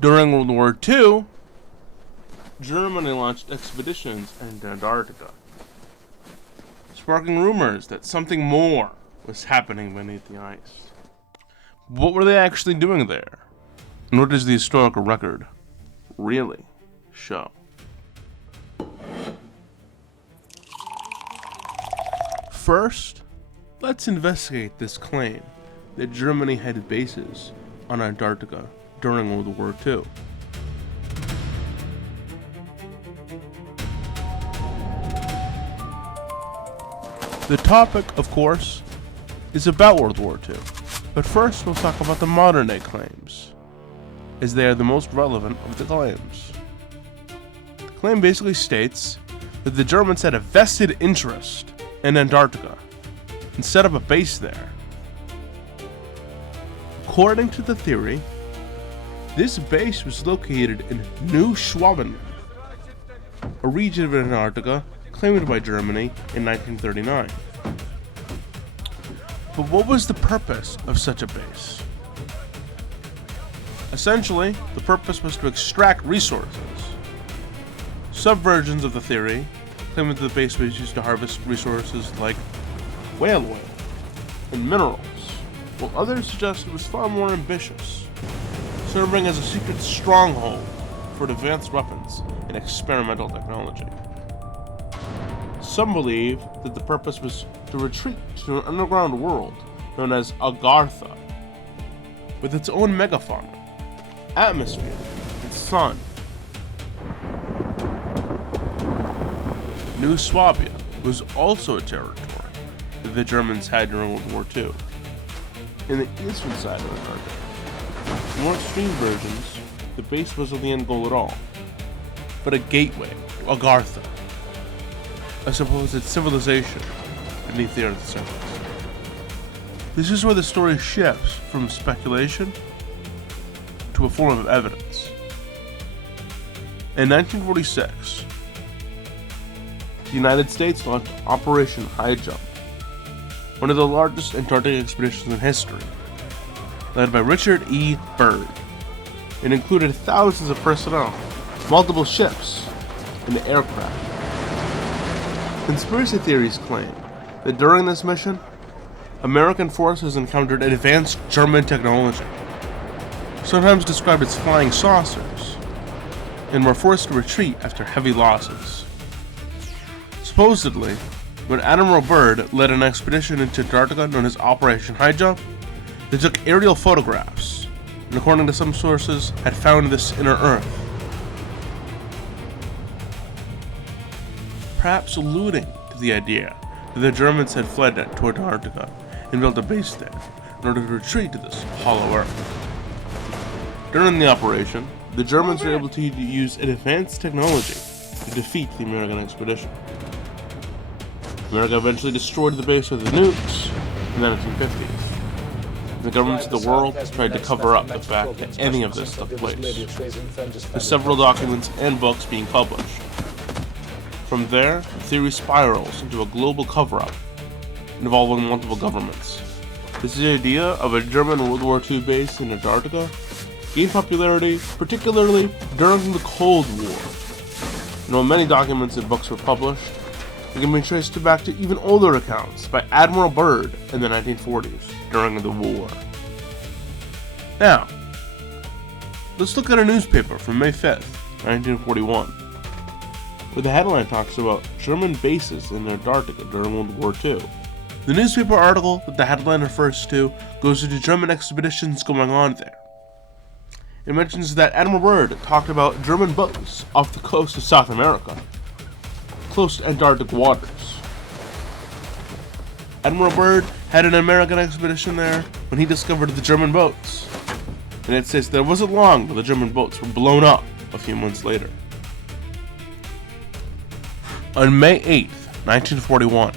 During World War II, Germany launched expeditions into Antarctica, sparking rumors that something more was happening beneath the ice. What were they actually doing there? And what does the historical record really show? First, let's investigate this claim that Germany had bases on Antarctica during World War II. The topic, of course, is about World War II, but first we'll talk about the modern day claims, as they are the most relevant of the claims. The claim basically states that the Germans had a vested interest in Antarctica and set up a base there. According to the theory, this base was located in New Schwaben, a region of Antarctica claimed by Germany in 1939. But what was the purpose of such a base? Essentially, the purpose was to extract resources. Subversions of the theory claim that the base was used to harvest resources like whale oil and minerals, while others suggest it was far more ambitious, serving as a secret stronghold for advanced weapons and experimental technology. Some believe that the purpose was to retreat to an underground world known as Agartha, with its own megafauna, atmosphere, and sun. New Swabia was also a territory that the Germans had during World War II, in the eastern side of Antarctica. In more extreme versions, the base wasn't the end goal at all, but a gateway to Agartha, a supposed civilization beneath the Earth's surface. This is where the story shifts from speculation to a form of evidence. In 1946, the United States launched Operation High Jump, one of the largest Antarctic expeditions in history, led by Richard E. Byrd. It included thousands of personnel, multiple ships, and aircraft. Conspiracy theories claim that during this mission, American forces encountered advanced German technology, sometimes described as flying saucers, and were forced to retreat after heavy losses. Supposedly, when Admiral Byrd led an expedition into Antarctica known as Operation High Jump, they took aerial photographs, and according to some sources, had found this inner Earth. Perhaps alluding to the idea that the Germans had fled to Antarctica and built a base there in order to retreat to this hollow Earth. During the operation, the Germans were able to use advanced technology to defeat the American expedition. America eventually destroyed the base with the nukes in the 1950s. The governments of the world tried to cover up the fact that any of this took place, with several documents and books being published. From there, the theory spirals into a global cover-up involving multiple governments. This idea of a German World War II base in Antarctica gained popularity, particularly during the Cold War. And while many documents and books were published, it can be traced back to even older accounts by Admiral Byrd in the 1940s during the war. Now, let's look at a newspaper from May 5th, 1941. Where the headline talks about German bases in Antarctica during World War II. The newspaper article that the headline refers to goes into German expeditions going on there. It mentions that Admiral Byrd talked about German boats off the coast of South America, close to Antarctic waters. Admiral Byrd had an American expedition there when he discovered the German boats, and it says that it wasn't long but the German boats were blown up a few months later. On May 8th, 1941,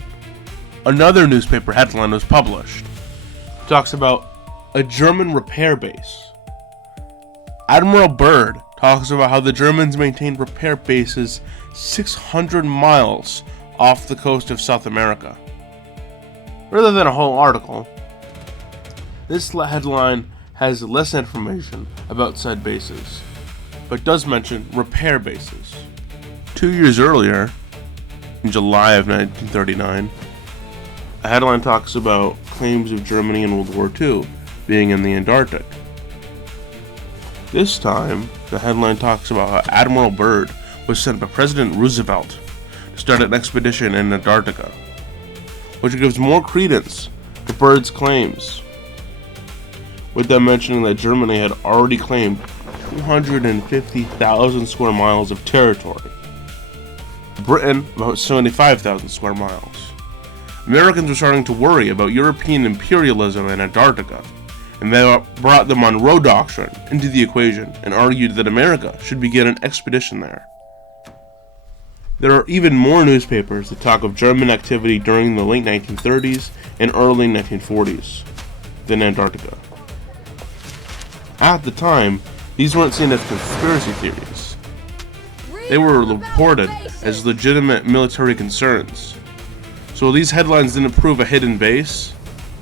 another newspaper headline was published. It talks about a German repair base. Admiral Byrd talks about how the Germans maintained repair bases 600 miles off the coast of South America. Rather than a whole article, this headline has less information about said bases, but does mention repair bases. 2 years earlier, in July of 1939, a headline talks about claims of Germany in World War II being in the Antarctic. This time, the headline talks about how Admiral Byrd was sent by President Roosevelt to start an expedition in Antarctica, which gives more credence to Byrd's claims, with them mentioning that Germany had already claimed 250,000 square miles of territory. Britain about 75,000 square miles. Americans were starting to worry about European imperialism in Antarctica, and they brought the Monroe Doctrine into the equation and argued that America should begin an expedition there. There are even more newspapers that talk of German activity during the late 1930s and early 1940s than Antarctica. At the time, these weren't seen as conspiracy theories. They were reported as legitimate military concerns. So while these headlines didn't prove a hidden base,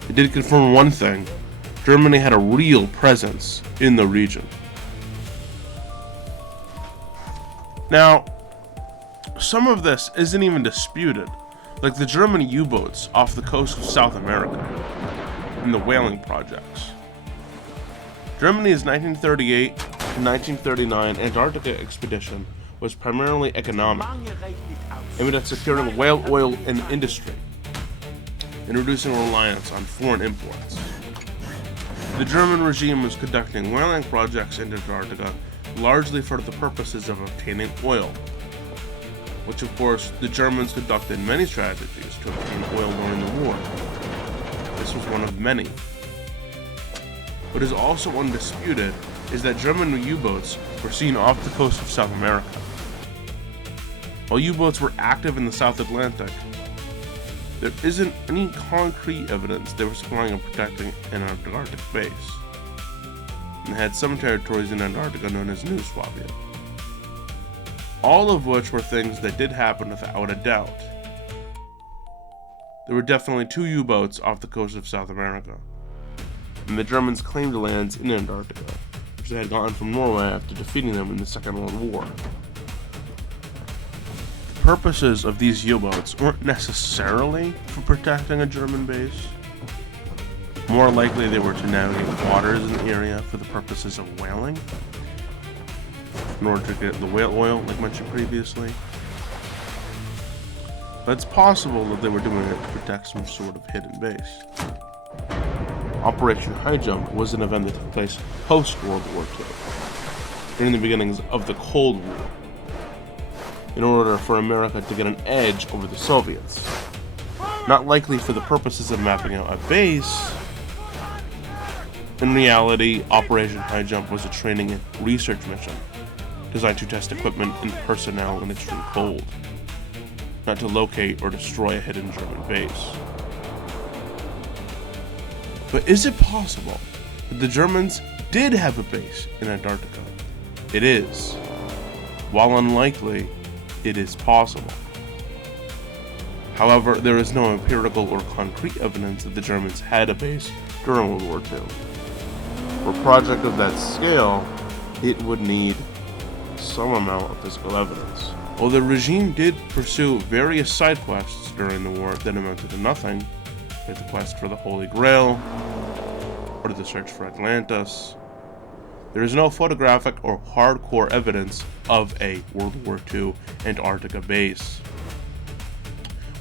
it did confirm one thing: Germany had a real presence in the region. Now, some of this isn't even disputed, like the German U-boats off the coast of South America and the whaling projects. Germany's 1938 to 1939 Antarctica expedition was primarily economic, aimed at securing whale oil and industry and reducing reliance on foreign imports. The German regime was conducting whaling projects in Antarctica largely for the purposes of obtaining oil, which of course the Germans conducted many strategies to obtain oil during the war. This was one of many. What is also undisputed is that German U-boats were seen off the coast of South America. While U-boats were active in the South Atlantic, there isn't any concrete evidence they were supplying and protecting an Antarctic base, and they had some territories in Antarctica known as New Swabia. All of which were things that did happen without a doubt. There were definitely 2 U-boats off the coast of South America, and the Germans claimed lands in Antarctica, which they had gotten from Norway after defeating them in the Second World War. The purposes of these U-boats weren't necessarily for protecting a German base. More likely they were to navigate waters in the area for the purposes of whaling, in order to get the whale oil, like mentioned previously. But it's possible that they were doing it to protect some sort of hidden base. Operation High Jump was an event that took place post-World War II, during the beginnings of the Cold War, in order for America to get an edge over the Soviets. Not likely for the purposes of mapping out a base. In reality, Operation High Jump was a training and research mission designed to test equipment and personnel in extreme cold, not to locate or destroy a hidden German base. But is it possible that the Germans did have a base in Antarctica? It is. While unlikely, it is possible. However, there is no empirical or concrete evidence that the Germans had a base during World War II. For a project of that scale, it would need some amount of physical evidence. While the regime did pursue various side quests during the war that amounted to nothing, like the quest for the Holy Grail, or the search for Atlantis, there is no photographic or hardcore evidence of a World War II Antarctica base,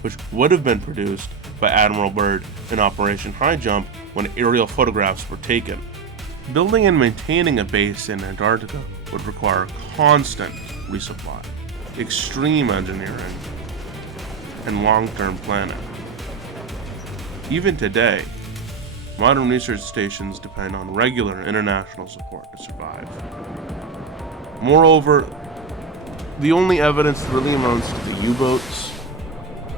which would have been produced by Admiral Byrd in Operation High Jump when aerial photographs were taken. Building and maintaining a base in Antarctica would require constant resupply, extreme engineering, and long-term planning. Even today, modern research stations depend on regular international support to survive. Moreover, the only evidence really amounts to the U-boats,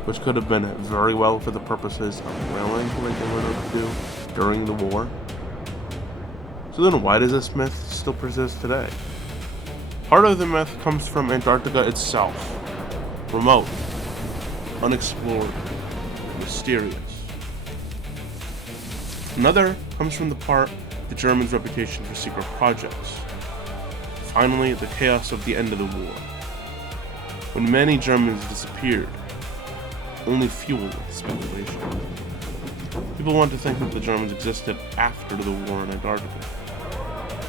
which could have been very well for the purposes of whaling like they wanted to do during the war. So then why does this myth still persist today? Part of the myth comes from Antarctica itself. Remote, unexplored, mysterious. Another comes from the part of the Germans' reputation for secret projects. Finally, the chaos of the end of the war. When many Germans disappeared, only fueled speculation. People want to think that the Germans existed after the war in Antarctica.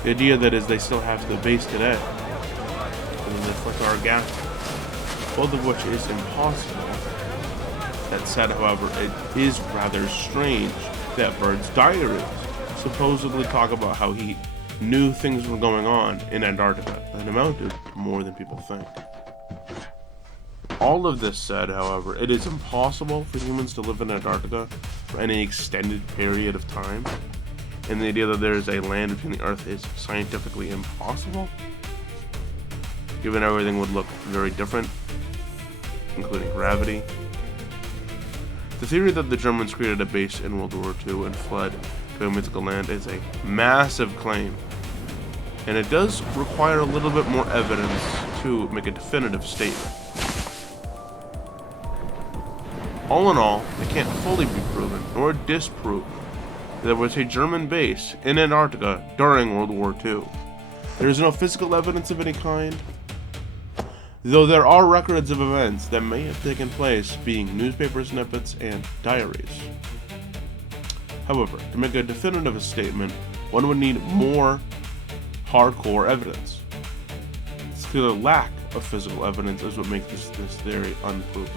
The idea that is they still have the base today, and then they flick our gas, both of which is impossible. That said, however, it is rather strange that Bird's diaries supposedly talk about how he knew things were going on in Antarctica that amounted to more than people think. All of this said, however, it is impossible for humans to live in Antarctica for any extended period of time, and the idea that there is a land between the Earth is scientifically impossible, given everything would look very different, including gravity. The theory that the Germans created a base in World War II and fled to a mythical land is a massive claim, and it does require a little bit more evidence to make a definitive statement. All in all, it can't fully be proven nor disproved that there was a German base in Antarctica during World War II. There is no physical evidence of any kind, though there are records of events that may have taken place, being newspaper snippets and diaries. However, to make a definitive statement, one would need more hardcore evidence. It's the lack of physical evidence is what makes this theory unproven.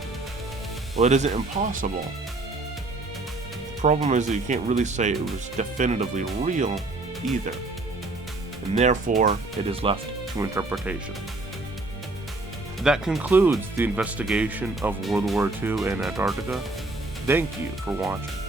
Well, it isn't impossible. The problem is that you can't really say it was definitively real either, and therefore it is left to interpretation. That concludes the investigation of World War II and Antarctica. Thank you for watching.